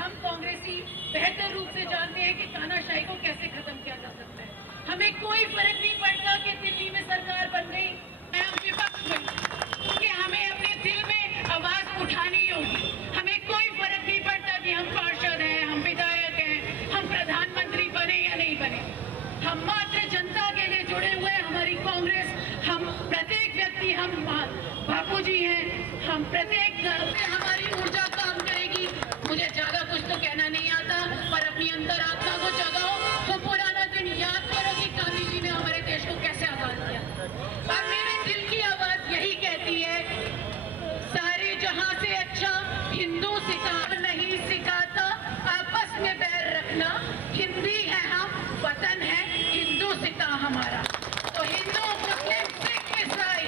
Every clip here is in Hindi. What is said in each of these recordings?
हम कांग्रेसी बेहतर रूप से जानते हैं कि तानाशाही को कैसे खत्म किया जा सकता है। हमें कोई फर्क नहीं पड़ता कि दिल्ली में सरकार बन गई, हम विपक्ष में, क्योंकि हमें अपने दिल में आवाज उठानी होगी। हमें कोई फर्क नहीं पड़ता कि हम पार्षद हैं, हम विधायक हैं, हम प्रधानमंत्री बने या नहीं बने। हम मात्र जनता के लिए जुड़े हुए, हमारी कांग्रेस, हम प्रत्येक व्यक्ति, हम बापूजी हैं, हम प्रत्येक हमारी ऊर्जा काम करेगी। मुझे ज्यादा कुछ तो कहना नहीं आता, पर अपनी अंतरात्मा को जगाओ तो पुराना दिन याद करो कि गांधी जी ने हमारे देश को कैसे आजाद किया। और मेरे दिल की आवाज यही कहती है, सारे जहां से अच्छा हिंदू सिखा नहीं सिखाता आपस में बैर रखना। हिंदी है हम, वतन है हिंदू सिखा हमारा। तो हिंदू मुस्लिम सिख ईसाई,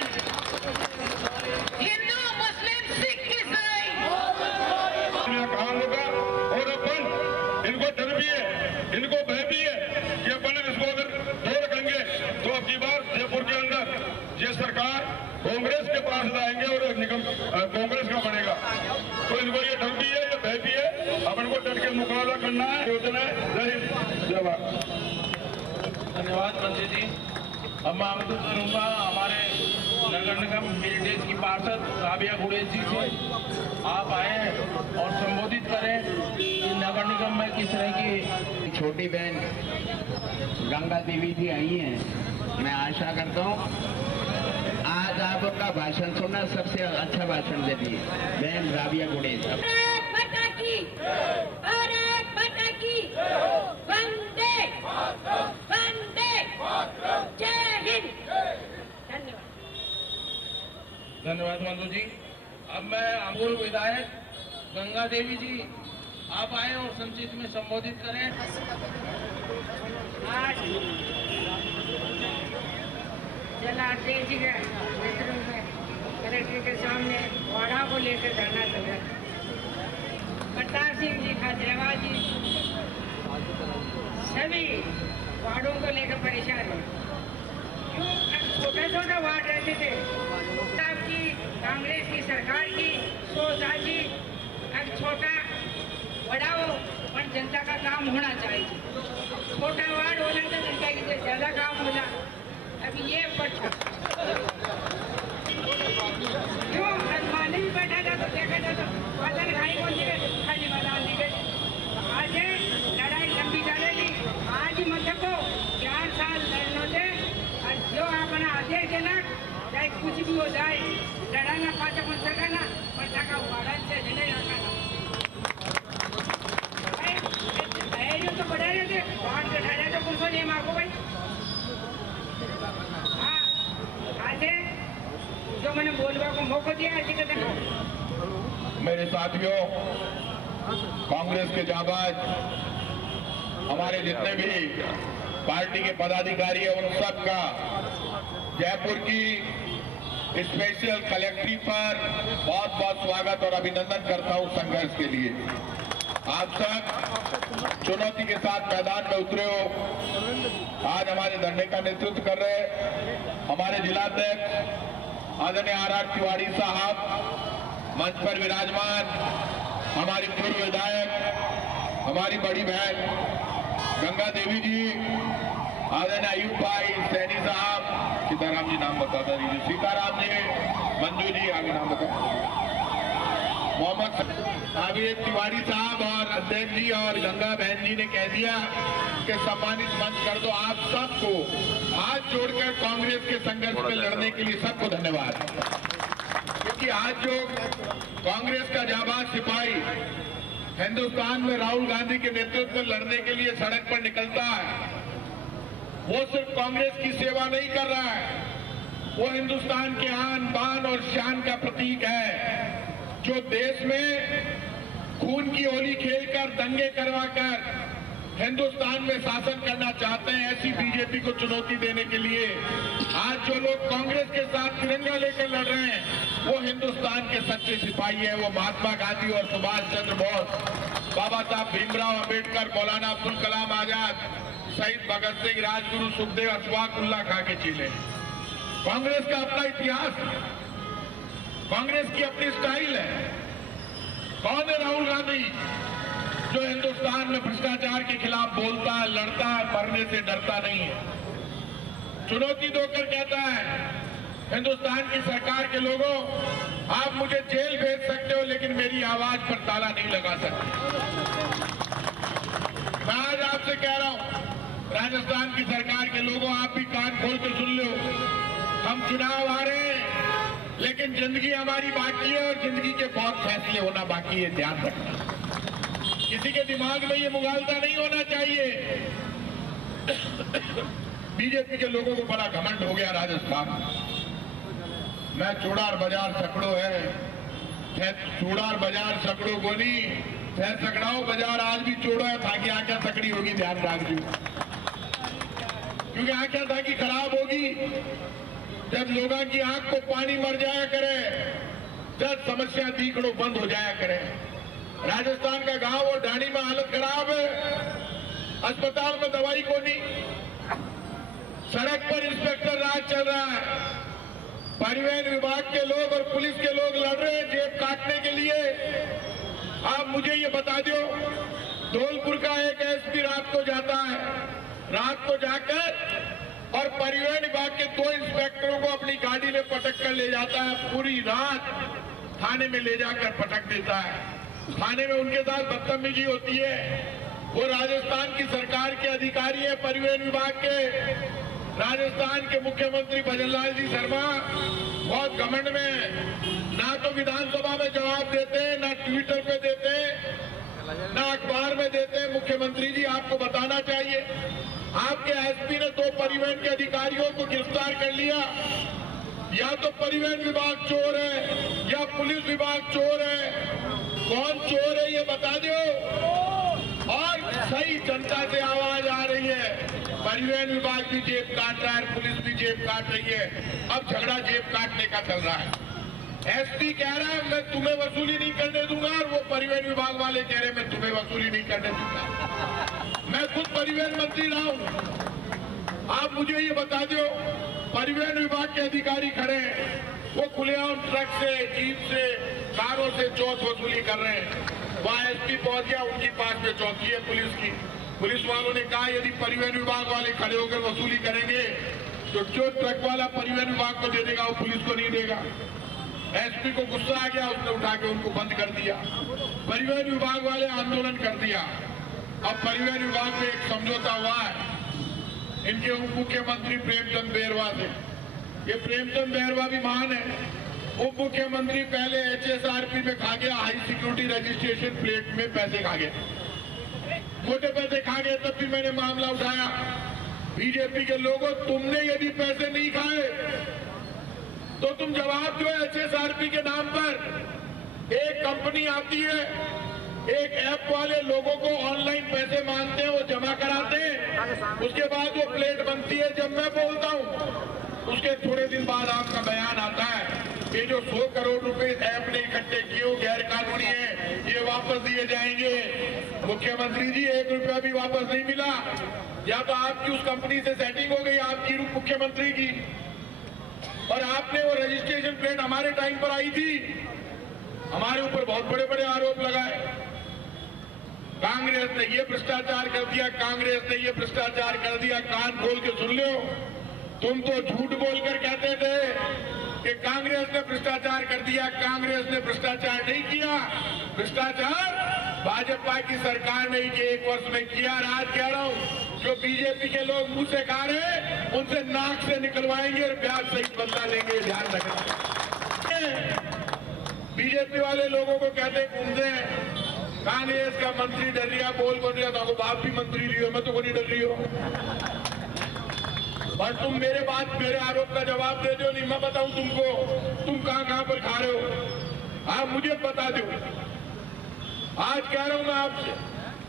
हिंदू मुस्लिम सिख ईसाई काम होगा। और अपन इनको डर भी है, इनको भय भी है कि अपन इसको अगर दो रखेंगे तो अब की बार जयपुर के अंदर ये सरकार कांग्रेस के पास लाएंगे और निगम कांग्रेस का बनेगा। तो इनको ये डर भी है, ये भय भी है, अपन को डट के मुकाबला करना है। योजना है। जय हिंद, जय भारत। धन्यवाद मंत्री जी। अब मैं आमंत्रित करूंगा हमारे नगर निगम हेरिटेज की पार्षद राबिया गुड़ेज जी से, आप आए और संबोधित करें कि नगर निगम में किस तरह की छोटी बहन गंगा देवी जी आई हैं। मैं आशा करता हूँ आज आपका भाषण सुनना, सबसे अच्छा भाषण देती है बहन राबिया गुड़ेज। वंदे वंदे जय हिंद। धन्यवाद। धन्यवाद मंजू जी। अब मैं पूर्व विधायक गंगा देवी जी, आप आए और संचित में संबोधित करें। आज जलादेव जी के नेतृत्व में कलेक्टर के सामने वाड़ा को लेकर धरना चल रहा है। प्रताप सिंह जी, खाजरेवाल जी सभी वार्डों को लेकर परेशान है। क्यों? छोटे छोटे वार्ड रहते थे, तब की कांग्रेस की सरकार की सोच आज ही अब छोटा बड़ा हो पर जनता का काम होना चाहिए। छोटा वार्ड होना तो जनता की ज्यादा काम होला। अभी ये बढ़ा क्यों माने भी बैठा था तो देखा था तो वादन खाई कौन सी खाली मैदान दी गई। आज लड़ाई लंबी चलेगी। आज ही मतलब को 4 साल लड़ने से जो अपना आदेश देना, चाहे कुछ भी हो जाए, लड़ाना पाचा पंचा करना पंचा का उपाड़ा से जिन्हें रखा तो बढ़ा रहे थे वार्ड बैठा रहे तो कुछ नहीं मांगो भाई। हाँ आज जो मैंने बोलवा को मौका दिया है। मेरे साथियों, कांग्रेस के जाबाज, हमारे जितने भी पार्टी के पदाधिकारी है, उन सब का जयपुर की स्पेशल कलेक्ट्री पर बहुत बहुत स्वागत और अभिनंदन करता हूं संघर्ष के लिए। आप सब चुनौती के साथ मैदान में उतरे हो। आज हमारे धरने का नेतृत्व कर रहे हमारे जिलाध्यक्ष आदरणीय आर तिवारी साहब, मंच पर विराजमान हमारी पूर्व विधायक, हमारी बड़ी बहन गंगा देवी जी, आदरणीय अयूब भाई सैनी साहब, सीताराम जी नाम बताता दीजिए, सीताराम जी, मंजू जी, आगे नाम बता, मोहम्मद आबिद तिवारी साहब और अध्यक्ष जी और गंगा बहन जी ने कह दिया कि सम्मानित मंच कर दो। आप सबको हाथ जोड़कर कांग्रेस के संघर्ष में लड़ने के लिए सबको धन्यवाद। क्योंकि आज जो कांग्रेस का जाबाज सिपाही हिंदुस्तान में राहुल गांधी के नेतृत्व में लड़ने के लिए सड़क पर निकलता है, वो सिर्फ कांग्रेस की सेवा नहीं कर रहा है, वो हिंदुस्तान के आन बान और शान का प्रतीक है। जो देश में खून की होली खेलकर, दंगे करवाकर हिंदुस्तान में शासन करना चाहते हैं, ऐसी बीजेपी को चुनौती देने के लिए आज जो लोग कांग्रेस के साथ तिरंगा लेकर लड़ रहे हैं, वो हिंदुस्तान के सच्चे सिपाही हैं। वो महात्मा गांधी और सुभाष चंद्र बोस, बाबा साहब भीमराव अंबेडकर, मौलाना अब्दुल कलाम आजाद, शहीद भगत सिंह, राजगुरु सुखदेव, अशफाक उल्लाह खां के चीले। कांग्रेस का अपना इतिहास है, कांग्रेस की अपनी स्टाइल है। कौन है राहुल गांधी? जो हिंदुस्तान में भ्रष्टाचार के खिलाफ बोलता है, लड़ता है, मरने से डरता नहीं है, चुनौती देकर कहता है हिंदुस्तान की सरकार के लोगों, आप मुझे जेल भेज सकते हो लेकिन मेरी आवाज पर ताला नहीं लगा सकते। मैं आज आपसे कह रहा हूं, राजस्थान की सरकार के लोगों, आप भी कान खोल के सुन लो। हम चुनाव आ रहे हैं लेकिन जिंदगी हमारी बाकी है और जिंदगी के बहुत फैसले होना बाकी है, ध्यान रखना। किसी के दिमाग में ये मुगालता नहीं होना चाहिए। बीजेपी के लोगों को बड़ा घमंड हो गया राजस्थान। मैं चूड़ार बाजार सकड़ो है, चूड़ार बाजार सकड़ो को नहीं, सकड़ाओ बाजार आज भी चूड़ो है, ताकि आंखें सकड़ी होगी, ध्यान रखिए। क्योंकि आंखें ताकि खराब होगी जब लोगों की आंख को पानी मर जाया करे, जब समस्या दिखड़ो बंद हो जाया करे। राजस्थान का गांव और ढाणी में हालत खराब है, अस्पताल में दवाई को नहीं, सड़क पर इंस्पेक्टर राज चल रहा है, परिवहन विभाग के लोग और पुलिस के लोग लड़ रहे हैं जेब काटने के लिए। आप मुझे ये बता दो, धौलपुर का एक एसपी रात को जाता है, रात को जाकर और परिवहन विभाग के 2 इंस्पेक्टरों को अपनी गाड़ी में पटक कर ले जाता है, पूरी रात थाने में ले जाकर पटक देता है। थाने में उनके साथ बदतमीजी होती है। वो राजस्थान की सरकार के अधिकारी है, परिवहन विभाग के। राजस्थान के मुख्यमंत्री भजनलाल जी शर्मा बहुत घमंड में ना तो विधानसभा में जवाब देते हैं, ना ट्विटर पे देते हैं, ना अखबार में देते हैं। मुख्यमंत्री जी, आपको बताना चाहिए, आपके एसपी ने 2 परिवहन के अधिकारियों को गिरफ्तार कर लिया। या तो परिवहन विभाग चोर है या पुलिस विभाग चोर है। कौन चोर है ये बता दो। और सही जनता से आवाज आ रही है, परिवहन विभाग भी जेब काट रहा है, पुलिस भी जेब काट रही है। अब झगड़ा जेब काटने का चल रहा है। एसपी कह रहा है मैं तुम्हें वसूली नहीं करने दूंगा, और वो परिवहन विभाग वाले कह रहे हैं मैं तुम्हें वसूली नहीं करने दूंगा। मैं खुद परिवहन मंत्री रहा हूं। आप मुझे ये बता दो, परिवहन विभाग के अधिकारी खड़े हैं, वो खुलेआम ट्रक से, जीप से, कारों से चौथ वसूली कर रहे हैं। वहां एसपी पहुंच गया, उनकी पास में चौकी है पुलिस की। पुलिस वालों ने कहा यदि परिवहन विभाग वाले खड़े होकर वसूली करेंगे तो जो ट्रक वाला परिवहन विभाग को दे देगा वो पुलिस को नहीं देगा। एसपी को गुस्सा आ गया, उसने उठा के उनको बंद कर दिया। परिवहन विभाग वाले आंदोलन कर दिया। अब परिवहन विभाग में एक समझौता हुआ है इनके उप मुख्यमंत्री प्रेमचंद बैरवा से। ये प्रेमचंद बैरवा भी महान है। उप मुख्यमंत्री पहले एचएसआरपी में खा गया, हाई सिक्योरिटी रजिस्ट्रेशन प्लेट में पैसे खा गया, मोटे पैसे खा गए। तब भी मैंने मामला उठाया, बीजेपी के लोगों, तुमने यदि पैसे नहीं खाए तो तुम जवाब दो। एचएसआरपी के नाम पर एक कंपनी आती है, एक ऐप वाले लोगों को ऑनलाइन पैसे मांगते हैं, वो जमा कराते हैं, उसके बाद वो प्लेट बनती है। जब मैं बोलता हूं उसके थोड़े दिन बाद आपका बयान आता है ये जो 100 करोड़ रुपए ऐप ने इकट्ठे किए वो गैर कानूनी है, ये वापस दिए जाएंगे। मुख्यमंत्री जी, 1 रुपया भी वापस नहीं मिला। या तो आपकी उस कंपनी से सेटिंग हो गई, आपकी मुख्यमंत्री की, और आपने वो रजिस्ट्रेशन प्लेट हमारे टाइम पर आई थी, हमारे ऊपर बहुत बड़े बड़े आरोप लगाए। कांग्रेस ने ये भ्रष्टाचार कर दिया, कांग्रेस ने ये भ्रष्टाचार कर दिया। कान खोल के सुन लो, तुम तो झूठ बोलकर कहते थे कि कांग्रेस ने भ्रष्टाचार कर दिया। कांग्रेस ने भ्रष्टाचार नहीं किया, भ्रष्टाचार भाजपा की सरकार ने 1 वर्ष में किया। आज कह रहा हूं, जो बीजेपी के लोग मुंह से खा रहे उनसे नाक से निकलवाएंगे और ब्याज सहित बदला लेंगे, ध्यान रखना। बीजेपी वाले लोगों को कहते घूमते हैं कांग्रेस का मंत्री डर रहा, बोल रहा था, बाप भी मंत्री लियो, मैं तो को नहीं डर रही हो। और तुम मेरे आरोप का जवाब दे दो, नहीं मैं बताऊं तुमको, तुम कहां पर खा रहे हो, आप मुझे बता दो। आज कह रहा हूं मैं आपसे,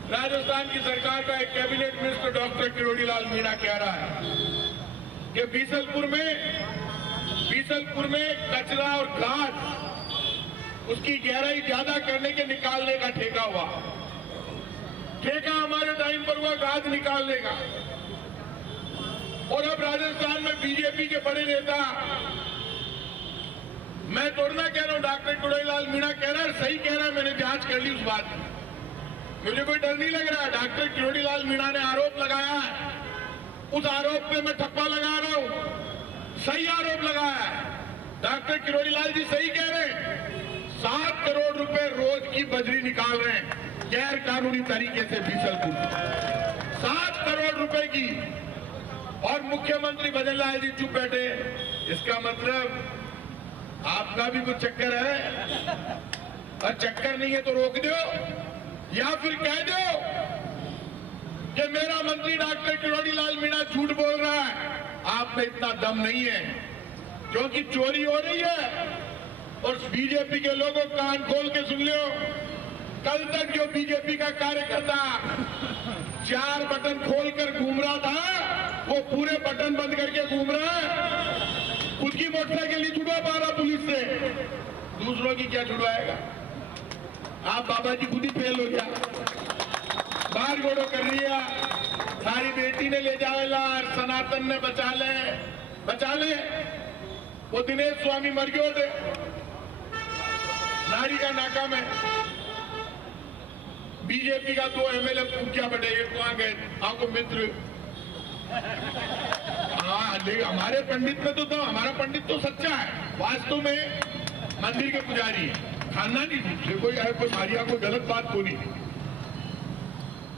राजस्थान की सरकार का एक cabinet minister doctor Kirodilal Meena कह रहा है कि बीसलपुर में कचरा और घाट उसकी गहराई ज्यादा करने के निकालने का ठेका हुआ। ठेका हमारे टाइम पर हुआ घाट निकालने का। और अब राजस्थान में बीजेपी के बड़े नेता, मैं तोड़ना कह रहा हूं, डॉक्टर किरोड़ीलाल मीणा कह रहा है, सही कह रहा है, मैंने जांच कर ली उस बात की मुझे कोई डर नहीं लग रहा। डॉक्टर किरोड़ी लाल मीणा ने आरोप लगाया है, उस आरोप पे मैं ठप्पा लगा रहा हूं। सही आरोप लगाया है, डॉक्टर किरोड़ी लाल जी सही कह रहे हैं। 7 करोड़ रुपए रोज की बजरी निकाल रहे हैं गैर कानूनी तरीके से बीसलपुर, 7 करोड़ रुपए की। और मुख्यमंत्री भजन लाल जी चुप बैठे। इसका मतलब आपका भी कुछ चक्कर है, और चक्कर नहीं है तो रोक दो, या फिर कह दो कि मेरा मंत्री डॉक्टर किरोड़ी लाल मीणा झूठ बोल रहा है। आप में इतना दम नहीं है, क्योंकि चोरी हो रही है। और बीजेपी के लोगों कान खोल के सुन लो, कल तक जो बीजेपी का कार्यकर्ता 4 बटन खोलकर घूम रहा था, वो पूरे बटन बंद करके घूम रहा है। खुद की मोटरसाइकिल नहीं छुड़वा पा रहा पुलिस से, दूसरों की क्या छुड़वाएगा। आप बाबा जी खुद ही फेल हो गया, बार गोड़ो कर लिया। सारी बेटी ने ले जावेला, सनातन ने बचा ले। वो दिनेश स्वामी मर गयो थे नारी का नाका में। बीजेपी का 2 एमएलए क्या बटे, एक वहां गए, आपको मित्र। हाँ, लेकिन हमारे पंडित में तो हमारा पंडित तो सच्चा है, वास्तव में मंदिर के पुजारी है, खानदानी दूसरे कोई मारिया कोई गलत बात को नहीं।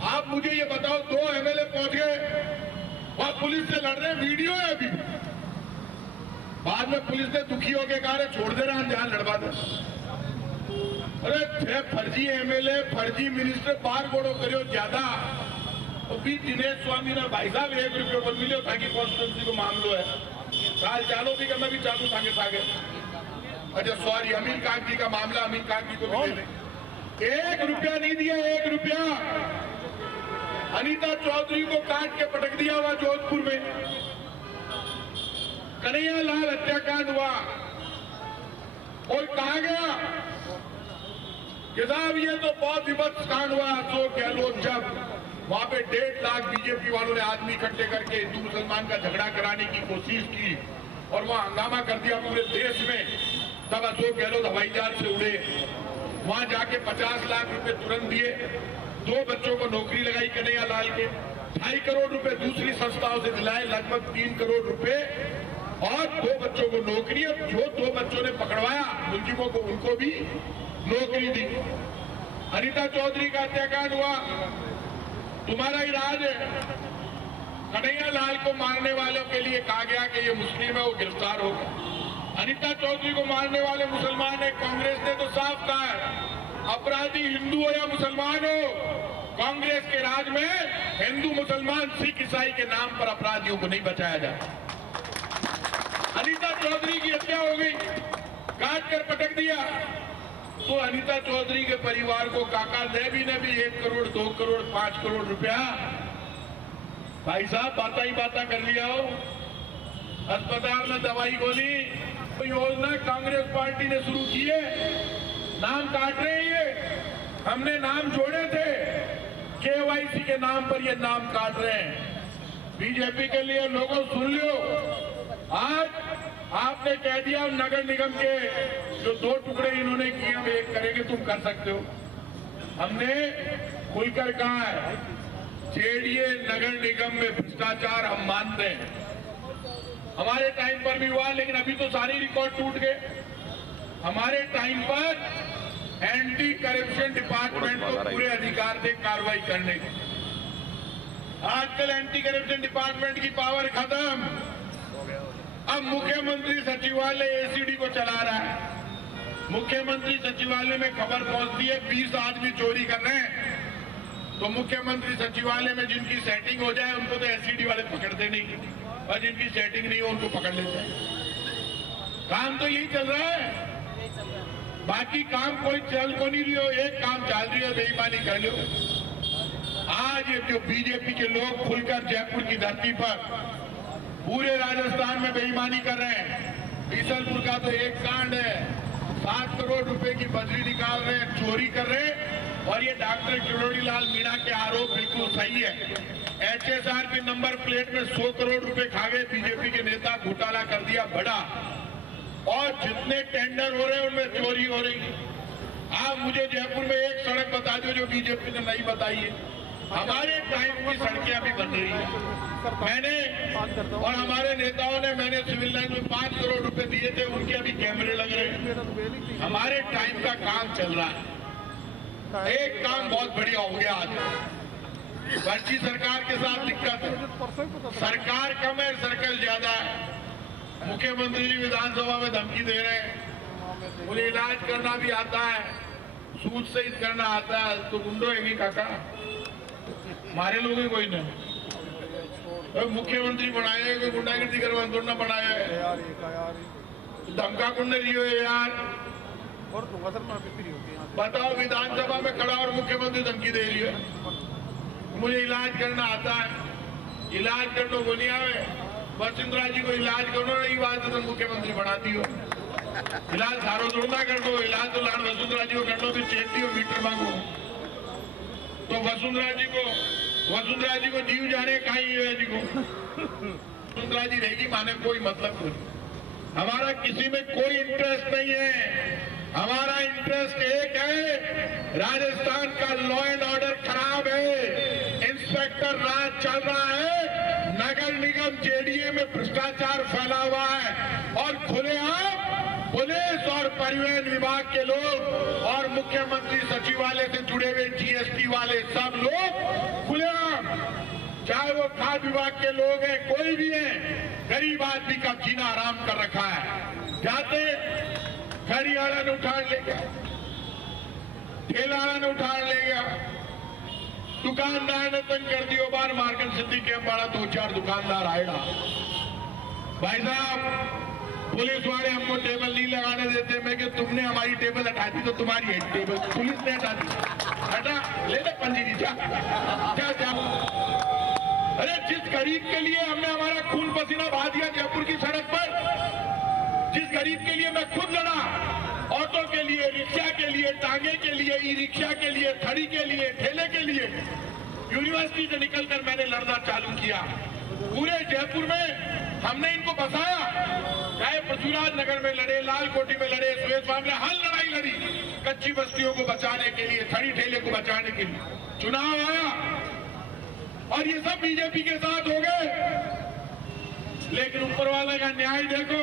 आप मुझे ये बताओ, 2 एमएलए पहुंच गए, वहां पुलिस से लड़ रहे हैं, वीडियो है अभी। बाद में पुलिस ने दुखी होकर कहा छोड़ दे रहा, हम जहां लड़वा दे। अरे थे फर्जी एमएलए, फर्जी मिनिस्टर, बार गोड़ो करो ज्यादा। और भी दिनेश स्वामी ने भाई साहब 1 रुपये पर मिलो था कि कॉन्स्टिट्यूंसी को मामलो है, साल चालो भी करना भी चालू सागे। अच्छा सॉरी, अमीन खान जी का मामला, अमीन खान जी को भी दे दें। 1 रुपया नहीं दिया, 1 रुपया। अनीता चौधरी को काट के पटक दिया हुआ जोधपुर में। कन्हैया लाल हत्याकांड हुआ और कहा गया कि साहब ये तो बहुत विभत्स कांड हुआ। अशोक गहलोत जब वहां पे 1.5 लाख बीजेपी वालों ने आदमी इकट्ठे करके हिंदू मुसलमान का झगड़ा कराने की कोशिश की और वहां हंगामा कर दिया पूरे देश में, तब अशोक गहलोत हवाई जहाज से उड़े, वहां जाके 50 लाख रुपए तुरंत दिए, 2 बच्चों को नौकरी लगाई कन्हैया लाल के, 2.5 करोड़ रुपए दूसरी संस्थाओं से दिलाए, लगभग 3 करोड़ रुपए, और 2 बच्चों को नौकरी। जो 2 बच्चों ने पकड़वाया मुलजिमों को, उनको भी नौकरी दी। अनीता चौधरी का हत्याकांड हुआ, तुम्हारा ही राज है। कन्हैया लाल को मारने वालों के लिए कहा गया कि ये मुस्लिम है, वो गिरफ्तार होगा। अनीता चौधरी को मारने वाले मुसलमान है। कांग्रेस ने तो साफ कहा है, अपराधी हिंदू हो या मुसलमान हो, कांग्रेस के राज में हिंदू मुसलमान सिख ईसाई के नाम पर अपराधियों को नहीं बचाया जाता। अनीता चौधरी की हत्या हो गई, काट कर पटक दिया, तो अनीता चौधरी के परिवार को काका देवी ने भी 1 करोड़, 2 करोड़, 5 करोड़ रुपया, भाई साहब बाता ही बाता कर लिया हो। अस्पताल में दवाई गोली, तो योजना कांग्रेस पार्टी ने शुरू की है, नाम काट रहे हैं ये। हमने नाम जोड़े थे, केवाईसी के नाम पर ये नाम काट रहे हैं। बीजेपी के लिए लोगों सुन लो, आज आपने कह दिया नगर निगम के जो 2 टुकड़े इन्होंने किए हम 1 करेंगे, तुम कर सकते हो। हमने खुलकर कहा है, जेडीए नगर निगम में भ्रष्टाचार हम मानते हैं, हमारे टाइम पर भी हुआ, लेकिन अभी तो सारे रिकॉर्ड टूट गए। हमारे टाइम पर एंटी करप्शन डिपार्टमेंट को पूरे अधिकार थे कार्रवाई करने के। आजकल एंटी करप्शन डिपार्टमेंट की पावर खत्म, अब मुख्यमंत्री सचिवालय एसीडी को चला रहा है। मुख्यमंत्री सचिवालय में खबर पहुंचती है 20 आदमी चोरी कर रहे हैं, तो मुख्यमंत्री सचिवालय में जिनकी सेटिंग हो जाए उनको तो एसीडी वाले पकड़ते नहीं, और जिनकी सेटिंग नहीं हो उनको पकड़ लेते हैं। काम तो यही चल रहा है, बाकी काम कोई चल को नहीं रही हो, एक काम चल रही है, बेईमानी कर लो। आज ये जो बीजेपी के लोग खुलकर जयपुर की धरती पर पूरे राजस्थान में बेईमानी कर रहे हैं। बीसलपुर का तो एक कांड है, 7 करोड़ रुपए की बजरी निकाल रहे हैं, चोरी कर रहे हैं, और ये डॉक्टर किरोड़ी लाल मीणा के आरोप बिल्कुल सही है। HSR के नंबर प्लेट में 100 करोड़ रुपए खा गए बीजेपी के नेता, घोटाला कर दिया बड़ा, और जितने टेंडर हो रहे हैं उनमें चोरी हो रही है। आप मुझे जयपुर में एक सड़क बता दो जो बीजेपी ने नहीं बताई है। हमारे टाइम की सड़कें अभी बन रही है। मैंने और हमारे नेताओं ने मैंने सिविल लाइन में 5 करोड़ रुपए दिए थे, उनके अभी कैमरे लग रहे हैं। हमारे टाइम का काम चल रहा है। एक काम बहुत बढ़िया हो गया आज। वर्ची सरकार के साथ दिक्कत है, सरकार कम है, सर्कल ज्यादा है। मुख्यमंत्री जी विधानसभा में धमकी दे रहे हैं, उन्हें इलाज करना भी आता है, सूद सहित करना आता है, तो गुंडो है काका, मारे लोग ही कोई नहीं। तो मुख्यमंत्री बनाए कोई गुंडागिर्दी करवा थोड़ा बनाया है, धमका कुंड लियो यार। बताओ, विधानसभा में खड़ा और मुख्यमंत्री धमकी दे रही है, मुझे इलाज करना आता है, इलाज करना को नहीं आवे। वसुंधरा जी को इलाज करो, ये बात तो मुख्यमंत्री बनाती हो। इलाज सारो जोड़ना कर दो, इलाज तो लाड़ वसुंधरा जी को कर दो, फिर चेती हो मीटर मांगो। तो वसुंधरा जी को जीव जाने कहीं है जी को। वसुंधरा जी रहेगी माने कोई मतलब नहीं। हमारा किसी में कोई इंटरेस्ट नहीं है। हमारा इंटरेस्ट एक है, राजस्थान का लॉ एंड ऑर्डर खराब है, इंस्पेक्टर राज चल रहा है, नगर निगम जेडीए में भ्रष्टाचार फैला हुआ है और खुलेआम पुलिस और परिवहन विभाग के लोग और मुख्यमंत्री सचिवालय से जुड़े हुए जीएसटी वाले सब लोग खुलेआम, चाहे वो खाद्य विभाग के लोग हैं, कोई भी है, गरीब आदमी का जीना आराम कर रखा है। जाते गाड़ियाला ने उठाड़ ले गया, ठेलाला ने उठाड़ ले गया, दुकानदार ने तंग कर दियो। बार मार्केट सिटी के बड़ा 2-4 दुकानदार आएगा। भाई साहब, पुलिस वाले हमको टेबल नहीं लगाने देते। मैं कि तुमने हमारी टेबल हटा दी तो तुम्हारी है टेबल, पुलिस ने हटा दी। हटा ले ले पंजी जी, जा जा जा। अरे जिस गरीब के लिए हमने हमारा खून पसीना बहा दिया जयपुर की सड़क पर, जिस गरीब के लिए मैं खुद लड़ा, ऑटो के लिए, रिक्शा के लिए, टांगे के लिए, ई रिक्शा के लिए, थड़ी के लिए, ठेले के लिए, यूनिवर्सिटी से निकलकर मैंने लड़ना चालू किया। पूरे जयपुर में हमने इनको बसाया, चाहे पृथ्वीराज नगर में लड़े, लाल कोठी में लड़े, सुरेश बाबू ने हर लड़ाई लड़ी कच्ची बस्तियों को बचाने के लिए, थड़ी ठेले को बचाने के लिए। चुनाव आया और ये सब बीजेपी के साथ हो गए। लेकिन ऊपर वाले का न्याय देखो,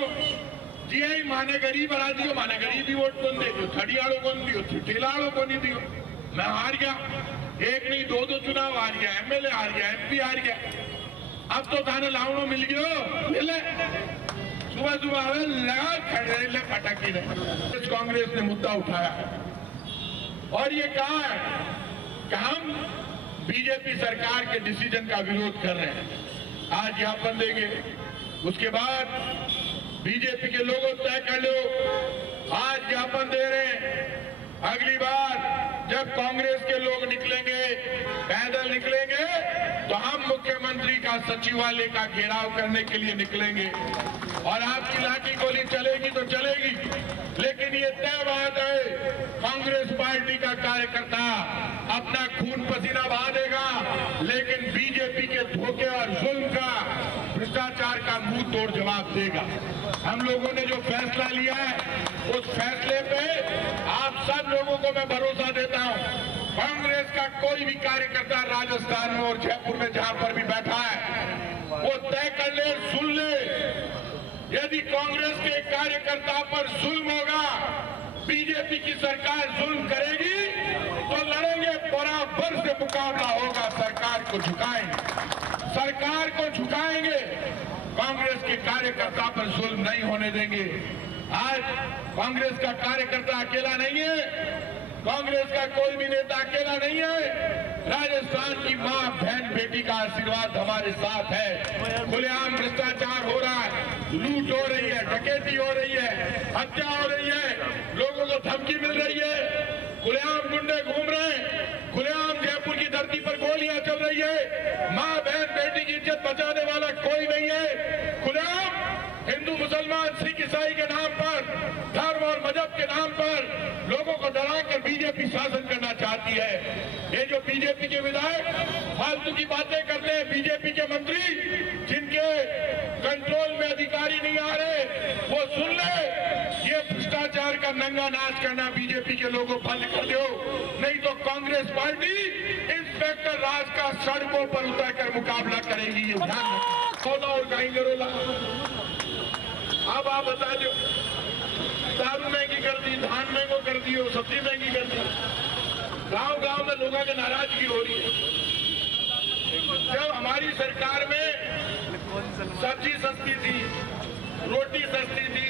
जी आई माने गरीब आदमी को माने गरीब ही वोट कौन दे, थड़ियाड़ों को नहीं दियो, ठेलाड़ों को नहीं दियो। मैं हार गया, एक नहीं 2 चुनाव हार गया, एमएलए हार गया, एमपी हार गया। अब तो थाने लावणो मिल गयो, ले सुबह सुबह लगा खड़े पटाखी ने। कांग्रेस ने मुद्दा उठाया और ये कहा है कि हम बीजेपी सरकार के डिसीजन का विरोध कर रहे हैं। आज ज्ञापन देंगे, उसके बाद बीजेपी के लोगों तय कर लो, आज ज्ञापन दे रहे हैं। अगली बार जब कांग्रेस के लोग निकलेंगे, पैदल निकलेंगे, तो हम मुख्यमंत्री का सचिवालय का घेराव करने के लिए निकलेंगे और आपकी लाठी गोली चलेगी तो चलेगी। लेकिन ये तय बात है, कांग्रेस पार्टी का कार्यकर्ता अपना खून पसीना बहा देगा, लेकिन बीजेपी के धोखे और जुल्म का, भ्रष्टाचार का मुंह तोड़ जवाब देगा। हम लोगों ने जो फैसला लिया है, उस फैसले पे आप सब लोगों को मैं भरोसा देता हूं। कांग्रेस का कोई भी कार्यकर्ता राजस्थान में और जयपुर में जहां पर भी बैठा है, वो तय कर ले, सुन ले, यदि कांग्रेस के कार्यकर्ता पर जुल्म होगा, बीजेपी की सरकार जुल्म करेगी, तो लड़ेंगे, बराबर से मुकाबला होगा, सरकार को झुकाएंगे, सरकार को झुकाएंगे, कांग्रेस के कार्यकर्ता पर जुल्म नहीं होने देंगे। आज कांग्रेस का कार्यकर्ता अकेला नहीं है, कांग्रेस का कोई भी नेता अकेला नहीं है। राजस्थान की मां, बहन, बेटी का आशीर्वाद हमारे साथ है। खुलेआम भ्रष्टाचार हो रहा है, लूट हो रही है, डकैती हो रही है, हत्या हो रही है, लोगों को धमकी मिल रही है, खुलेआम गुंडे घूम रहे हैं, खुलेआम जयपुर की धरती पर गोलियां चल रही है। मां, बहन, बेटी की इज्जत बचाने वाला कोई नहीं है। खुलेआम हिंदू, मुसलमान, सिख, ईसाई के नाम पर, धर्म और मजहब के नाम पर लोगों को डराकर बीजेपी शासन करना चाहती है। ये जो बीजेपी के विधायक फालतू की बातें करते हैं, बीजेपी के मंत्री जिनके कंट्रोल में अधिकारी नहीं आ रहे, वो सुन ले। ये भ्रष्टाचार का नंगा नाच करना बीजेपी के लोगों बंद कर दो, नहीं तो कांग्रेस पार्टी इंस्पेक्टर राज का सड़कों पर उतरकर मुकाबला करेगी। ये ध्यान सोना और गाएंगे रोला। अब आप बता दो, दारू महंगी कर दी, धान महंगो कर दियो, सब्जी महंगी कर दी, गांव गांव में लोगों की नाराजगी हो रही है। जब हमारी सरकार में सब्जी सस्ती थी, रोटी सस्ती थी,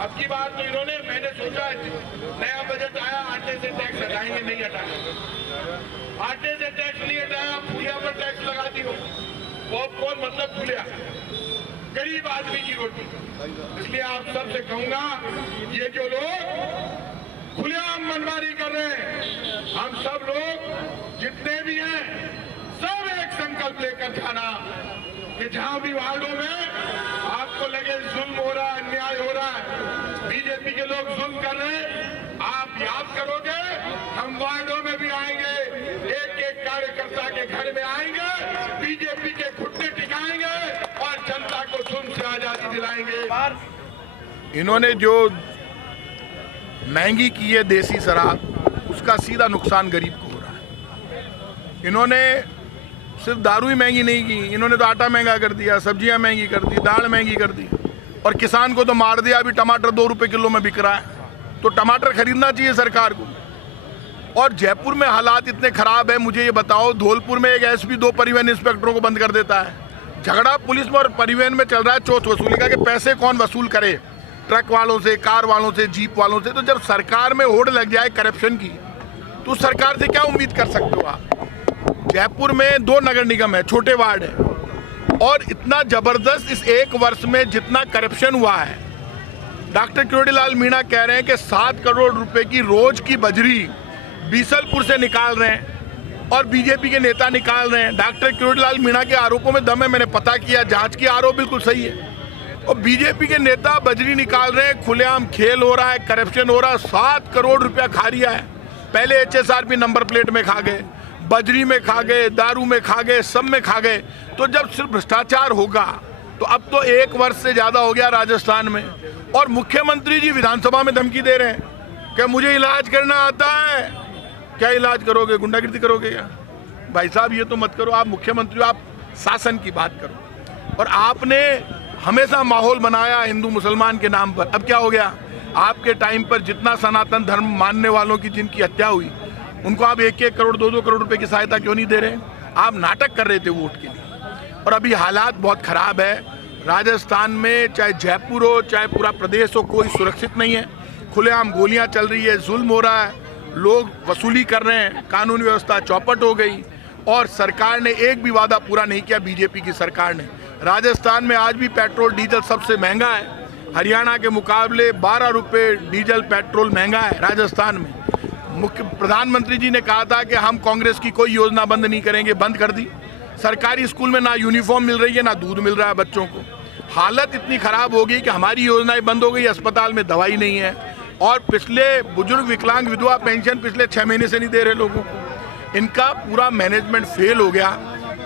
अब की बात तो इन्होंने, मैंने सोचा नया बजट आया, आटे से टैक्स हटाएंगे, नहीं हटाएंगे। आटे से टैक्स नहीं हटाया, फुलिया पर टैक्स लगा दियो। पॉपकॉर्न मतलब फुलिया, गरीब आदमी की रोटी। इसलिए आप सबसे कहूंगा, ये जो लोग खुलेआम मनमानी कर रहे हैं, हम सब लोग जितने भी हैं, सब एक संकल्प लेकर जाना कि जहां भी वार्डों में आपको लगे जुल्म हो रहा है, अन्याय हो रहा है, बीजेपी के लोग जुल्म कर रहे हैं, आप याद करोगे, हम वार्डों में भी आएंगे, एक एक कार्यकर्ता के घर में आएंगे, बीजेपी के घुटने टिकाएंगे और जनता को जुल्म से आजादी दिलाएंगे। इन्होंने जो महंगी की है देसी शराब, उसका सीधा नुकसान गरीब को हो रहा है। इन्होंने सिर्फ दारू ही महंगी नहीं की, इन्होंने तो आटा महंगा कर दिया, सब्जियां महंगी कर दी, दाल महंगी कर दी, और किसान को तो मार दिया। अभी टमाटर 2 रुपए किलो में बिक रहा है, तो टमाटर खरीदना चाहिए सरकार को। और जयपुर में हालात इतने खराब है, मुझे ये बताओ, धौलपुर में एक एसपी 2 परिवहन इंस्पेक्टरों को बंद कर देता है। झगड़ा पुलिस में और परिवहन में चल रहा है चोट वसूली का, कि पैसे कौन वसूल करे, ट्रक वालों से, कार वालों से, जीप वालों से। तो जब सरकार में होड़ लग जाए करप्शन की, तो सरकार से क्या उम्मीद कर सकते हो आप। जयपुर में 2 नगर निगम है, छोटे वार्ड है, और इतना जबरदस्त इस 1 वर्ष में जितना करप्शन हुआ है, डॉक्टर किरोड़ीलाल मीणा कह रहे हैं कि 7 करोड़ रुपए की रोज की बजरी बीसलपुर से निकाल रहे हैं और बीजेपी के नेता निकाल रहे हैं। डॉक्टर किरोड़ीलाल मीणा के आरोपों में दम है, मैंने पता किया, जांच की आरोप बिल्कुल सही है। और बीजेपी के नेता बजरी निकाल रहे हैं, खुलेआम खेल हो रहा है, करप्शन हो रहा है। 7 करोड़ रुपया खा रिया है। पहले HSRP नंबर प्लेट में खा गए, बजरी में खा गए, दारू में खा गए, सब में खा गए। तो जब सिर्फ भ्रष्टाचार होगा, तो अब तो 1 वर्ष से ज्यादा हो गया राजस्थान में, और मुख्यमंत्री जी विधानसभा में धमकी दे रहे हैं कि मुझे इलाज करना आता है। क्या इलाज करोगे, गुंडागिर्दी करोगे क्या? भाई साहब ये तो मत करो, आप मुख्यमंत्री हो, आप शासन की बात करो। और आपने हमेशा माहौल बनाया हिंदू मुसलमान के नाम पर। अब क्या हो गया, आपके टाइम पर जितना सनातन धर्म मानने वालों की जिनकी हत्या हुई, उनको आप 1-1 करोड़ 2-2 करोड़ रुपए की सहायता क्यों नहीं दे रहे? आप नाटक कर रहे थे वोट के लिए। और अभी हालात बहुत खराब है राजस्थान में, चाहे जयपुर हो, चाहे पूरा प्रदेश हो, कोई सुरक्षित नहीं है। खुलेआम गोलियां चल रही है, जुल्म हो रहा है, लोग वसूली कर रहे हैं, कानून व्यवस्था चौपट हो गई, और सरकार ने एक भी वादा पूरा नहीं किया। बीजेपी की सरकार ने राजस्थान में आज भी पेट्रोल डीजल सबसे महंगा है। हरियाणा के मुकाबले 12 रुपये डीजल पेट्रोल महंगा है राजस्थान में। मुख्य प्रधानमंत्री जी ने कहा था कि हम कांग्रेस की कोई योजना बंद नहीं करेंगे, बंद कर दी। सरकारी स्कूल में ना यूनिफॉर्म मिल रही है, ना दूध मिल रहा है बच्चों को। हालत इतनी खराब हो गई कि हमारी योजनाएं बंद हो गई, अस्पताल में दवाई नहीं है, और पिछले बुजुर्ग विकलांग विधवा पेंशन पिछले 6 महीने से नहीं दे रहे लोगों को। इनका पूरा मैनेजमेंट फेल हो गया।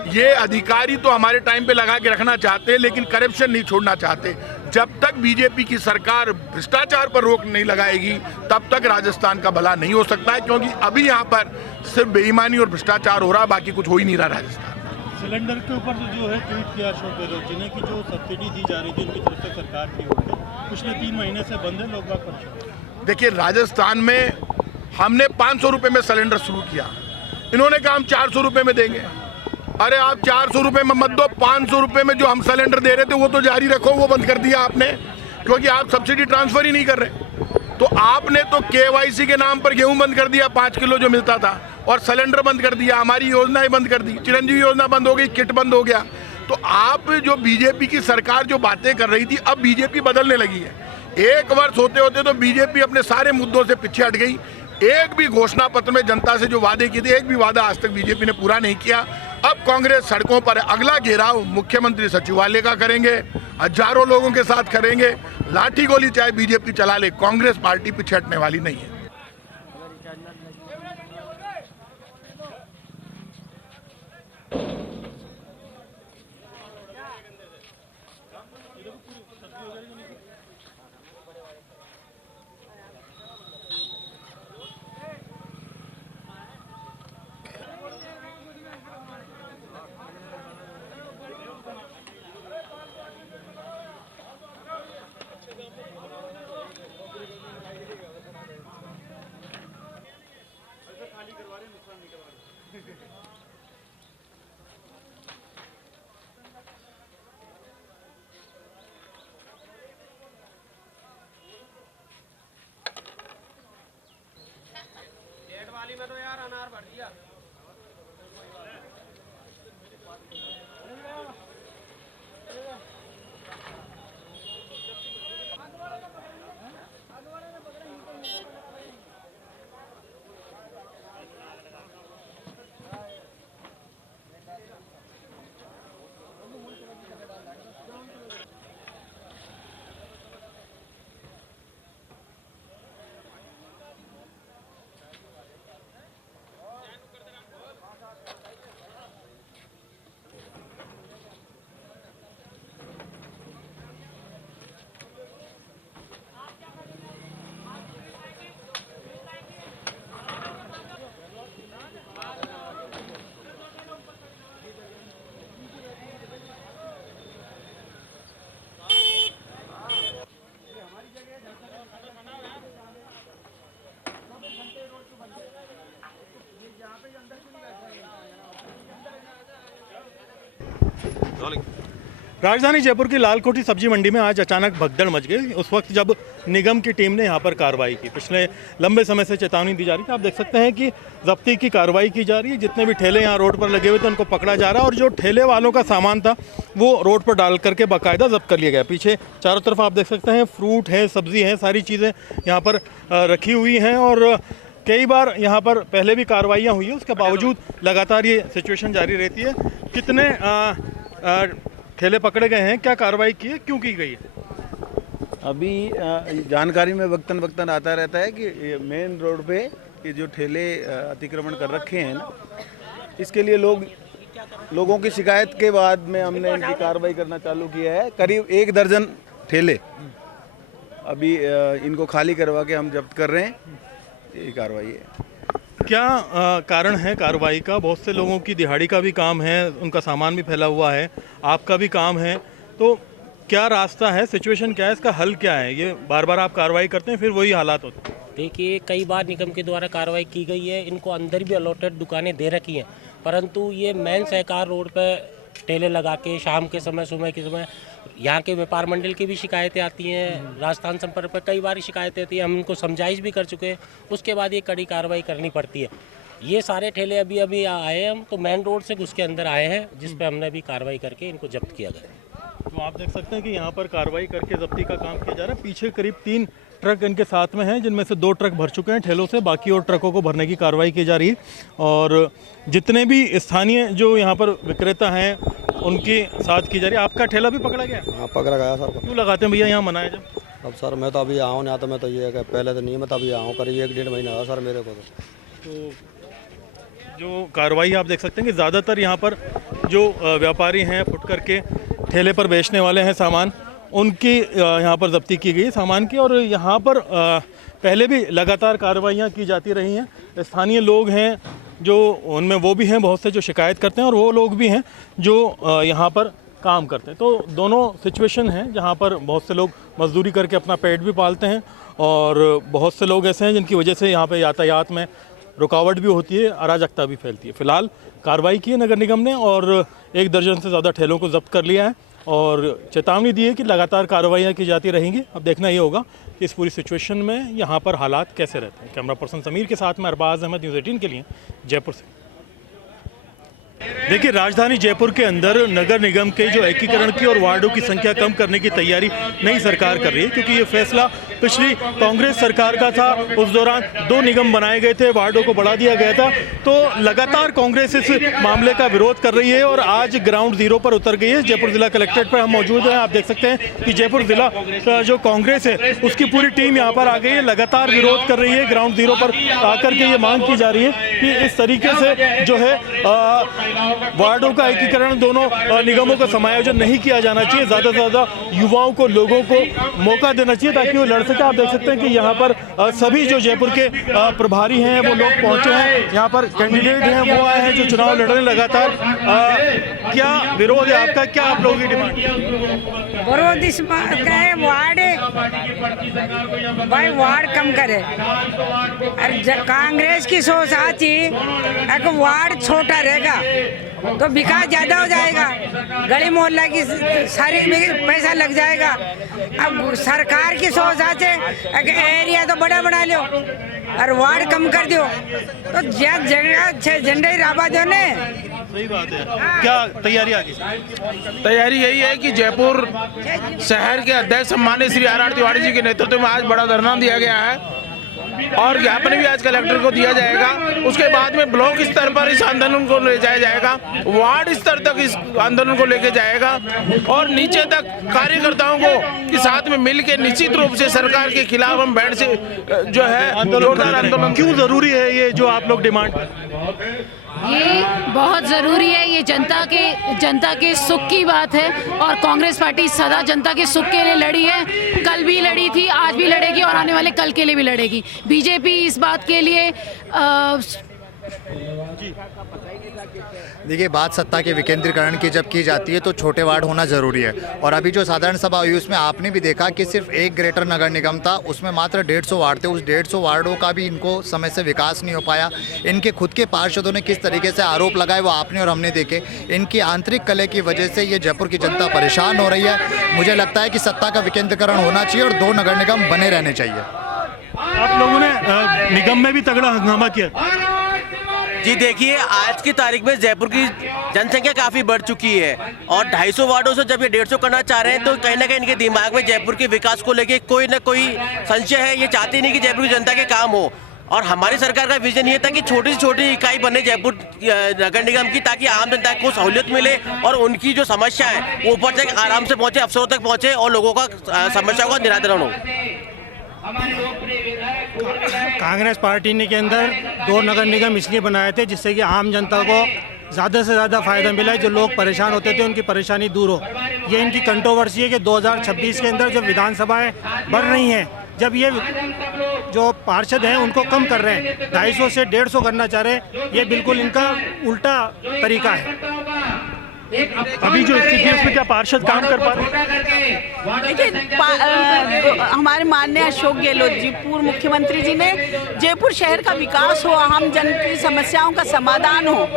ये अधिकारी तो हमारे टाइम पे लगा के रखना चाहते हैं, लेकिन करप्शन नहीं छोड़ना चाहते। जब तक बीजेपी की सरकार भ्रष्टाचार पर रोक नहीं लगाएगी, तब तक राजस्थान का भला नहीं हो सकता है, क्योंकि अभी यहाँ पर सिर्फ बेईमानी और भ्रष्टाचार हो रहा है, बाकी कुछ हो ही नहीं रहा राजस्थान। सिलेंडर के ऊपर जो है ट्वीट किया अशोक गहलोत जी ने कि जो सब्सिडी दी जा रही थी उनकी तरफ से सरकार की ओर से, पिछले 3 महीने से बंद है, लोग बाग परेशान। देखिए, राजस्थान में हमने 500 रुपये में सिलेंडर शुरू किया, इन्होंने कहा हम 400 रुपये में देंगे। अरे आप 400 रुपये में मत दो, 500 रुपये में जो हम सिलेंडर दे रहे थे वो तो जारी रखो। वो बंद कर दिया आपने, क्योंकि आप सब्सिडी ट्रांसफर ही नहीं कर रहे। तो आपने तो KYC के नाम पर गेहूं बंद कर दिया, 5 किलो जो मिलता था, और सिलेंडर बंद कर दिया, हमारी योजनाएं बंद कर दी, चिरंजीवी योजना बंद हो गई, किट बंद हो गया। तो आप जो बीजेपी की सरकार जो बातें कर रही थी, अब बीजेपी बदलने लगी है। 1 वर्ष होते होते तो बीजेपी अपने सारे मुद्दों से पीछे हट गई। एक भी घोषणा पत्र में जनता से जो वादे किए थे, एक भी वादा आज तक बीजेपी ने पूरा नहीं किया। अब कांग्रेस सड़कों पर अगला घेराव मुख्यमंत्री सचिवालय का करेंगे, हजारों लोगों के साथ करेंगे। लाठी गोली चाहे बीजेपी चला ले, कांग्रेस पार्टी पीछे हटने वाली नहीं है। राजधानी जयपुर की लालकोठी सब्जी मंडी में आज अचानक भगदड़ मच गई उस वक्त जब निगम की टीम ने यहां पर कार्रवाई की। पिछले लंबे समय से चेतावनी दी जा रही थी। आप देख सकते हैं कि जब्ती की कार्रवाई की जा रही है। जितने भी ठेले यहां रोड पर लगे हुए थे उनको पकड़ा जा रहा है और जो ठेले वालों का सामान था वो रोड पर डाल करके बाकायदा जब्त कर लिया गया। पीछे चारों तरफ आप देख सकते हैं फ्रूट है, सब्जी है, सारी चीज़ें यहाँ पर रखी हुई हैं और कई बार यहाँ पर पहले भी कार्रवाइयाँ हुई हैं। उसके बावजूद लगातार ये सिचुएशन जारी रहती है। कितने ठेले पकड़े गए हैं, क्या कार्रवाई की है, क्यों की गई है? अभी जानकारी में वक्तन वक्तन आता रहता है कि मेन रोड पे ये जो ठेले अतिक्रमण कर रखे हैं ना, इसके लिए लोगों की शिकायत के बाद में हमने इनकी कार्रवाई करना चालू किया है। करीब 1 दर्जन ठेले अभी इनको खाली करवा के हम जब्त कर रहे हैं। ये कार्रवाई है। क्या कारण है कार्रवाई का? बहुत से लोगों की दिहाड़ी का भी काम है, उनका सामान भी फैला हुआ है, आपका भी काम है, तो क्या रास्ता है, सिचुएशन क्या है, इसका हल क्या है? ये बार बार आप कार्रवाई करते हैं फिर वही हालात होते हैं। देखिए, कई बार निगम के द्वारा कार्रवाई की गई है, इनको अंदर भी अलॉटेड दुकानें दे रखी हैं, परंतु ये मेन सहकार रोड पर ठेले लगा के शाम के समय, सुबह के समय यहाँ के व्यापार मंडल की भी शिकायतें आती हैं, राजस्थान संपर्क पर कई बार शिकायतें आती हैं, हम इनको समझाइश भी कर चुके हैं, उसके बाद ये कड़ी कार्रवाई करनी पड़ती है। ये सारे ठेले अभी आए हम तो मेन रोड से घुस के अंदर आए हैं, जिस पे हमने अभी कार्रवाई करके इनको जब्त किया गया। तो आप देख सकते हैं कि यहाँ पर कार्रवाई करके जब्ती का काम किया जा रहा है। पीछे करीब 3 ट्रक इनके साथ में हैं, जिनमें से 2 ट्रक भर चुके हैं ठेलों से, बाकी और ट्रकों को भरने की कार्रवाई की जा रही है। और जितने भी स्थानीय जो यहाँ पर विक्रेता हैं उनके साथ की जा रही है। आपका ठेला भी पकड़ा गया? हाँ, पकड़ा गया सर। क्यों लगाते हैं भैया यहाँ मनाया जब? अब सर मैं तो अभी आऊँ ना, तो मैं तो ये पहले तो नहीं, मैं तो अभी आऊँ करीब 1-1.5 महीना हुआ सर मेरे को। तो जो कार्रवाई आप देख सकते हैं कि ज़्यादातर यहाँ पर जो व्यापारी हैं, फुटकर के ठेले पर बेचने वाले हैं सामान, उनकी यहाँ पर जब्ती की गई सामान की। और यहाँ पर पहले भी लगातार कार्रवाइयाँ की जाती रही हैं। स्थानीय लोग हैं जो उनमें वो भी हैं बहुत से जो शिकायत करते हैं और वो लोग भी हैं जो यहाँ पर काम करते हैं। तो दोनों सिचुएशन हैं जहाँ पर बहुत से लोग मजदूरी करके अपना पेट भी पालते हैं और बहुत से लोग ऐसे हैं जिनकी वजह से यहाँ पे यातायात में रुकावट भी होती है, अराजकता भी फैलती है। फिलहाल कार्रवाई की है नगर निगम ने और 1 दर्जन से ज़्यादा ठेलों को जब्त कर लिया है और चेतावनी दी है कि लगातार कार्रवाइयाँ की जाती रहेंगी। अब देखना ये होगा कि इस पूरी सिचुएशन में यहाँ पर हालात कैसे रहते हैं। कैमरा पर्सन समीर के साथ में अरबाज अहमद, न्यूज़ 18 के लिए जयपुर से। देखिए, राजधानी जयपुर के अंदर नगर निगम के जो एकीकरण की और वार्डों की संख्या कम करने की तैयारी नई सरकार कर रही है, क्योंकि ये फैसला पिछली कांग्रेस सरकार का था। उस दौरान 2 निगम बनाए गए थे, वार्डों को बढ़ा दिया गया था। तो लगातार कांग्रेस इस मामले का विरोध कर रही है और आज ग्राउंड जीरो पर उतर गई है। जयपुर जिला कलेक्ट्रेट पर हम मौजूद हैं। आप देख सकते हैं कि जयपुर जिला का जो कांग्रेस है उसकी पूरी टीम यहाँ पर आ गई है, लगातार विरोध कर रही है। ग्राउंड जीरो पर आकर के ये मांग की जा रही है कि इस तरीके से जो है वार्डों का एकीकरण, दोनों निगमों का समायोजन नहीं किया जाना चाहिए। ज़्यादा से ज़्यादा युवाओं को, लोगों को मौका देना चाहिए ताकि वो लड़ सके। आप देख सकते हैं कि यहाँ पर सभी जो जयपुर के प्रभारी हैं वो लोग पहुँचे हैं, यहाँ पर कैंडिडेट हैं वो आए हैं जो चुनाव लड़ रहे हैं लगातार। क्या विरोध है आपका, क्या आप लोगों की डिमांड? विरोध इस बात का है, वार्ड कम करे। कांग्रेस की सोच आती अगर वार्ड छोटा रहेगा तो विकास ज्यादा हो जाएगा, गली मोहल्ला की सारी में पैसा लग जाएगा। अब सरकार की सोच है एरिया तो बड़ा बना लो और वार्ड कम कर दो तो जगह झंडे राबा दो ने। सही बात है। क्या तैयारी आगे? तैयारी यही है कि जयपुर शहर के अध्यक्ष सम्मानित श्री आर तिवारी जी के नेतृत्व में आज बड़ा धरना दिया गया है और ज्ञापन भी आज कलेक्टर को दिया जाएगा। उसके बाद में ब्लॉक स्तर पर इस आंदोलन को ले जाया जाएगा, वार्ड स्तर तक इस आंदोलन को लेके जाएगा और नीचे तक कार्यकर्ताओं को के साथ में मिलकर निश्चित रूप से सरकार के खिलाफ हम बैठ से जो है जोरदार आंदोलन। क्यों जरूरी है ये जो आप लोग डिमांड? ये बहुत ज़रूरी है, ये जनता के सुख की बात है और कांग्रेस पार्टी सदा जनता के सुख के लिए लड़ी है, कल भी लड़ी थी, आज भी लड़ेगी और आने वाले कल के लिए भी लड़ेगी। बीजेपी इस बात के लिए देखिए, बात सत्ता के विकेंद्रीकरण की जब की जाती है तो छोटे वार्ड होना ज़रूरी है और अभी जो साधारण सभा हुई उसमें आपने भी देखा कि सिर्फ एक ग्रेटर नगर निगम था, उसमें मात्र 150 वार्ड थे। उस 150 वार्डों का भी इनको समय से विकास नहीं हो पाया। इनके खुद के पार्षदों ने किस तरीके से आरोप लगाए वो आपने और हमने देखे। इनकी आंतरिक कलह की वजह से ये जयपुर की जनता परेशान हो रही है। मुझे लगता है कि सत्ता का विकेंद्रीकरण होना चाहिए और 2 नगर निगम बने रहने चाहिए। आप लोगों ने निगम में भी तगड़ा हंगामा किया। जी देखिए, आज की तारीख में जयपुर की जनसंख्या काफ़ी बढ़ चुकी है और 250 वार्डों से जब ये 150 करना चाह रहे हैं तो कहीं ना कहीं इनके दिमाग में जयपुर के विकास को लेके कोई ना कोई संशय है। ये चाहते नहीं कि जयपुर की जनता के काम हो और हमारी सरकार का विजन ये था कि छोटी से छोटी इकाई बने जयपुर नगर निगम की, ताकि आम जनता को सहूलियत मिले और उनकी जो समस्या है वो ऊपर तक आराम से पहुँचे, अफसरों तक पहुँचे और लोगों का समस्याओं का निराकरण हो। कांग्रेस पार्टी ने के अंदर 2 नगर निगम इसलिए बनाए थे जिससे कि आम जनता को ज़्यादा से ज़्यादा फ़ायदा मिला है। जो लोग परेशान होते थे उनकी परेशानी दूर हो। ये इनकी कंट्रोवर्सी है कि 2026 के अंदर जब विधानसभाएं बढ़ रही हैं, जब ये जो पार्षद हैं उनको कम कर रहे हैं, 250 से 150 करना चाह रहे हैं, ये बिल्कुल इनका उल्टा तरीका है। अभी जो स्थिति है उसमें क्या पार्षद काम कर पा रहे? देखिए, हमारे माननीय अशोक गहलोत जी, पूर्व मुख्यमंत्री जी ने जयपुर शहर का विकास हो, आम जन की समस्याओं का समाधान हो,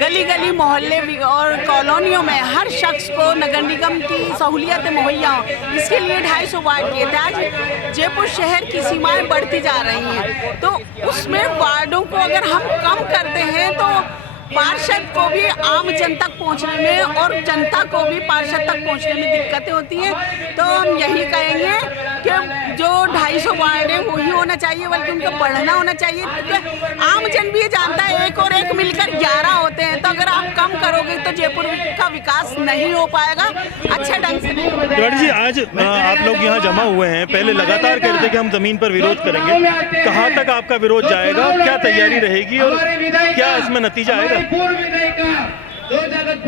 गली गली मोहल्ले और कॉलोनियों में हर शख्स को नगर निगम की सहूलियतें मुहैया हो, इसके लिए 250 वार्ड किए थे। आज जयपुर शहर की सीमाएं बढ़ती जा रही हैं तो उसमें वार्डों को अगर हम कम करते हैं तो पार्षद को भी आम जन तक पहुंचने में और जनता को भी पार्षद तक पहुंचने में दिक्कतें होती हैं। तो हम यही कहेंगे कि जो 250 वार्ड है वही होना चाहिए, बल्कि उनका बढ़ना होना चाहिए, क्योंकि आम जन भी ये जानता है 1 और 1 मिलकर 11 होते हैं। तो अगर आप कम करोगे तो जयपुर का विकास नहीं हो पाएगा अच्छे ढंग से। तिवारी जी, आज आप लोग यहाँ जमा हुए हैं, पहले लगातार कहते थे कि हम जमीन पर विरोध करेंगे, कहाँ तक आपका विरोध जाएगा, क्या तैयारी रहेगी और क्या इसमें नतीजा आएगा?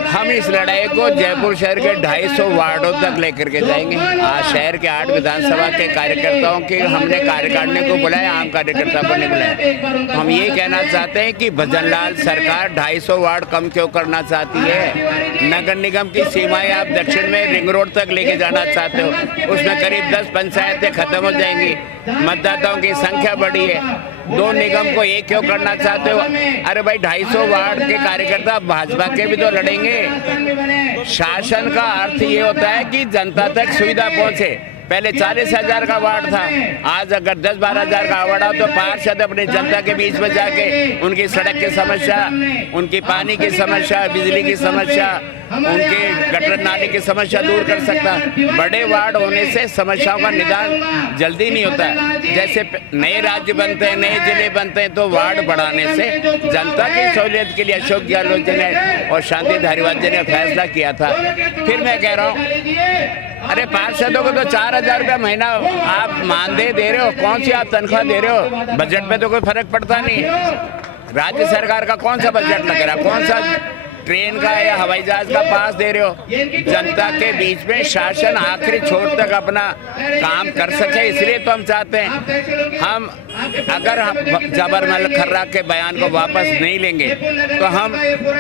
हम इस लड़ाई को जयपुर शहर के 250 वार्डों तक लेकर के जाएंगे। आज शहर के 8 विधानसभा के कार्यकर्ताओं के हमने कार्यकारिणी को बुलाया, आम कार्यकर्ता को नहीं बुलाया। हम ये कहना चाहते हैं कि भजनलाल सरकार 250 वार्ड कम क्यों करना चाहती है? नगर निगम की सीमाएं आप दक्षिण में रिंग रोड तक लेके जाना चाहते हो, उसमें करीब 10 पंचायतें खत्म हो जाएंगी, मतदाताओं की संख्या बढ़ी है। 2 निगम को 1 क्यों करना चाहते हो? अरे भाई, 250 वार्ड के कार्यकर्ता भाजपा के भी तो लड़ेंगे। शासन का अर्थ ये होता है कि जनता तक सुविधा पहुंचे। पहले 40,000 का वार्ड था, आज अगर 10-12 हज़ार का वार्ड हो तो पार्षद अपनी जनता के बीच में जाके उनकी सड़क की समस्या, उनकी पानी की समस्या, बिजली की समस्या, उनके गटर नाली की समस्या दूर कर सकता। बड़े वार्ड होने से समस्याओं का निदान जल्दी नहीं होता है। जैसे नए राज्य बनते हैं, नए जिले बनते हैं, तो वार्ड बढ़ाने से जनता की सहूलियत के लिए अशोक गहलोत जी ने और शांति धारीवाल जी ने फैसला किया था। फिर मैं कह रहा हूँ, अरे पार्षदों को तो 4,000 रुपया महीना आप मानदेय दे रहे हो, कौन सी आप तनख्वाह दे रहे हो? बजट में तो कोई फर्क पड़ता नहीं। राज्य सरकार का कौन सा बजट लग रहा है? कौन सा ट्रेन का या हवाई जहाज का पास दे रहे हो? जनता के बीच में शासन आखिरी छोर तक अपना काम कर सके, इसलिए तो हम चाहते हैं। हम अगर हम जबरमल खर्रा के बयान को वापस नहीं लेंगे तो हम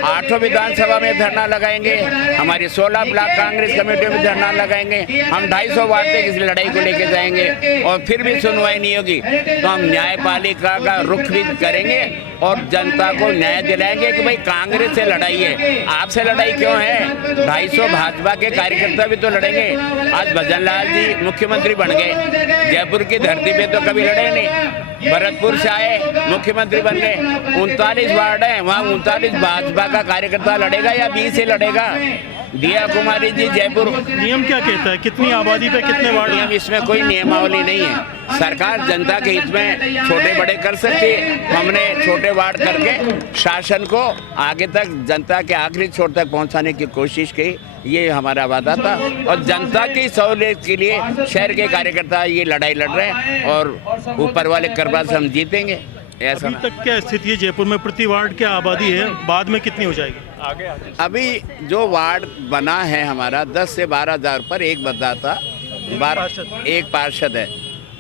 8 विधानसभा में धरना लगाएंगे, हमारी 16 ब्लॉक कांग्रेस कमेटियों में धरना लगाएंगे, हम 250 वार्ड तक इस लड़ाई को लेके जाएंगे और फिर भी सुनवाई नहीं होगी तो हम न्यायपालिका का रुख भी करेंगे और जनता को न्याय दिलाएंगे कि भाई कांग्रेस से लड़ाई है, आपसे लड़ाई क्यों है। 250 भाजपा के कार्यकर्ता भी तो लड़ेंगे। आज भजन लाल जी मुख्यमंत्री बन गए, जयपुर की धरती पे तो कभी लड़े नहीं, भरतपुर से आए मुख्यमंत्री बन गए। 39 वार्ड है, वहाँ 39 भाजपा का कार्यकर्ता लड़ेगा या 20 से लड़ेगा। दिया कुमारी जी जयपुर, नियम क्या कहता है, कितनी आबादी पे कितने वार्ड? नियम इसमें कोई नियमावली नहीं है। सरकार जनता के हित में छोटे बड़े कर सकती है। हमने छोटे वार्ड करके शासन को आगे तक जनता के आखिरी छोर तक पहुंचाने की कोशिश की, ये हमारा वादा था। और जनता की सहूलियत के लिए शहर के कार्यकर्ता ये लड़ाई लड़ रहे हैं और ऊपर वाले कृपा से हम जीतेंगे। ऐसा अभी तक क्या स्थिति है जयपुर में, प्रति वार्ड क्या आबादी है, बाद में कितनी हो जाएगी? अभी जो वार्ड बना है हमारा 10 से 12 हज़ार पर एक मतदाता, एक पार्षद है।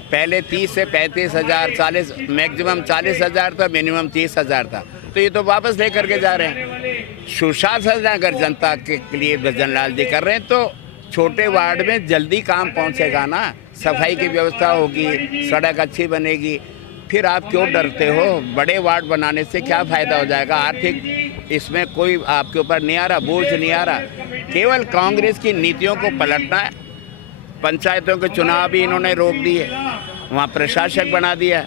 पहले 30 से 35 हज़ार, 40 मैक्सिमम 40 हज़ार था, मिनिमम 30 हज़ार था। तो ये तो वापस लेकर के जा रहे हैं। सुशासन अगर जनता के लिए भजन लाल जी कर रहे हैं तो छोटे वार्ड में जल्दी काम पहुंचेगा ना, सफाई की व्यवस्था होगी, सड़क अच्छी बनेगी। फिर आप क्यों डरते हो? बड़े वार्ड बनाने से क्या फ़ायदा हो जाएगा? आर्थिक इसमें कोई आपके ऊपर नहीं आ रहा, बोझ नहीं आ रहा। केवल कांग्रेस की नीतियों को पलटना है। पंचायतों के चुनाव भी इन्होंने रोक दिए, वहाँ प्रशासक बना दिया,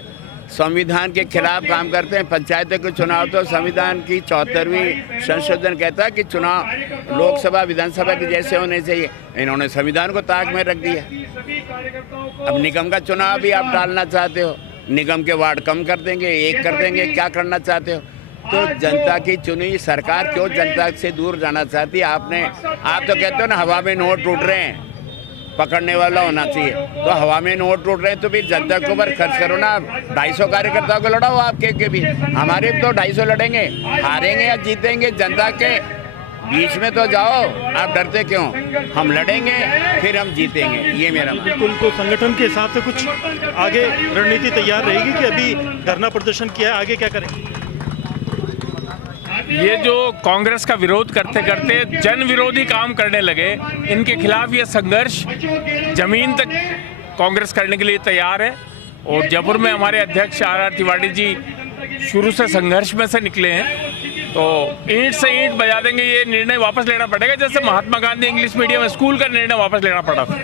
संविधान के खिलाफ काम करते हैं। पंचायतों के चुनाव तो संविधान की 74वीं संशोधन कहता है कि चुनाव लोकसभा विधानसभा के जैसे होने चाहिए। इन्होंने संविधान को ताक में रख दिया। अब निगम का चुनाव भी आप टालना चाहते हो, निगम के वार्ड कम कर देंगे, एक कर देंगे, क्या करना चाहते हो? तो जनता की चुनी सरकार क्यों जनता से दूर जाना चाहती है? आप तो कहते हो ना हवा में नोट टूट रहे हैं, पकड़ने वाला होना चाहिए। तो हवा में नोट टूट रहे हैं तो फिर जनता के ऊपर खर्च करो ना। 250 कार्यकर्ताओं को लड़ाओ आपके भी, हमारे भी तो 250 लड़ेंगे, हारेंगे या जीतेंगे जनता के बीच में तो जाओ। आप डरते क्यों? हम लड़ेंगे फिर हम जीतेंगे, ये मेरा बिल्कुल। तो संगठन के हिसाब से कुछ आगे रणनीति तैयार रहेगी कि अभी धरना प्रदर्शन किया है, आगे क्या करेंगे? ये जो कांग्रेस का विरोध करते करते जन विरोधी काम करने लगे, इनके खिलाफ ये संघर्ष जमीन तक कांग्रेस करने के लिए तैयार है। और जयपुर में हमारे अध्यक्ष RR तिवारी जी शुरू से संघर्ष में से निकले हैं, तो ईंट से ईंट बजा देंगे। ये निर्णय वापस लेना पड़ेगा, जैसे Mahatma Gandhi English medium school का निर्णय वापस लेना पड़ा था।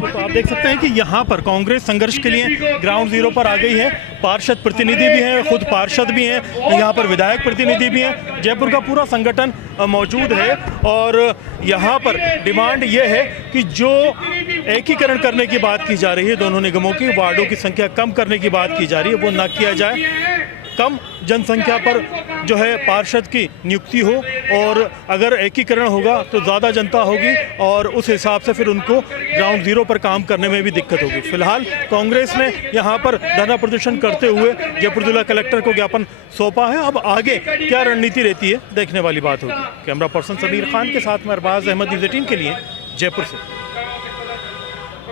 तो आप देख सकते हैं कि यहाँ पर कांग्रेस संघर्ष के लिए ग्राउंड जीरो पर आ गई है। पार्षद प्रतिनिधि भी हैं, खुद पार्षद भी हैं, यहाँ पर विधायक प्रतिनिधि भी हैं, जयपुर का पूरा संगठन मौजूद है। और यहाँ पर डिमांड ये है कि जो एकीकरण करने की बात की जा रही है, दोनों निगमों की वार्डों की संख्या कम करने की बात की जा रही है, वो ना किया जाए। कम जनसंख्या पर जो है पार्षद की नियुक्ति हो, और अगर एकीकरण होगा तो ज़्यादा जनता होगी और उस हिसाब से फिर उनको ग्राउंड जीरो पर काम करने में भी दिक्कत होगी। फिलहाल कांग्रेस ने यहाँ पर धरना प्रदर्शन करते हुए जयपुर जिला कलेक्टर को ज्ञापन सौंपा है। अब आगे क्या रणनीति रहती है देखने वाली बात होगी। कैमरा पर्सन समीर खान के साथ में अरबाज अहमद, न्यूज़ 18 के लिए जयपुर से।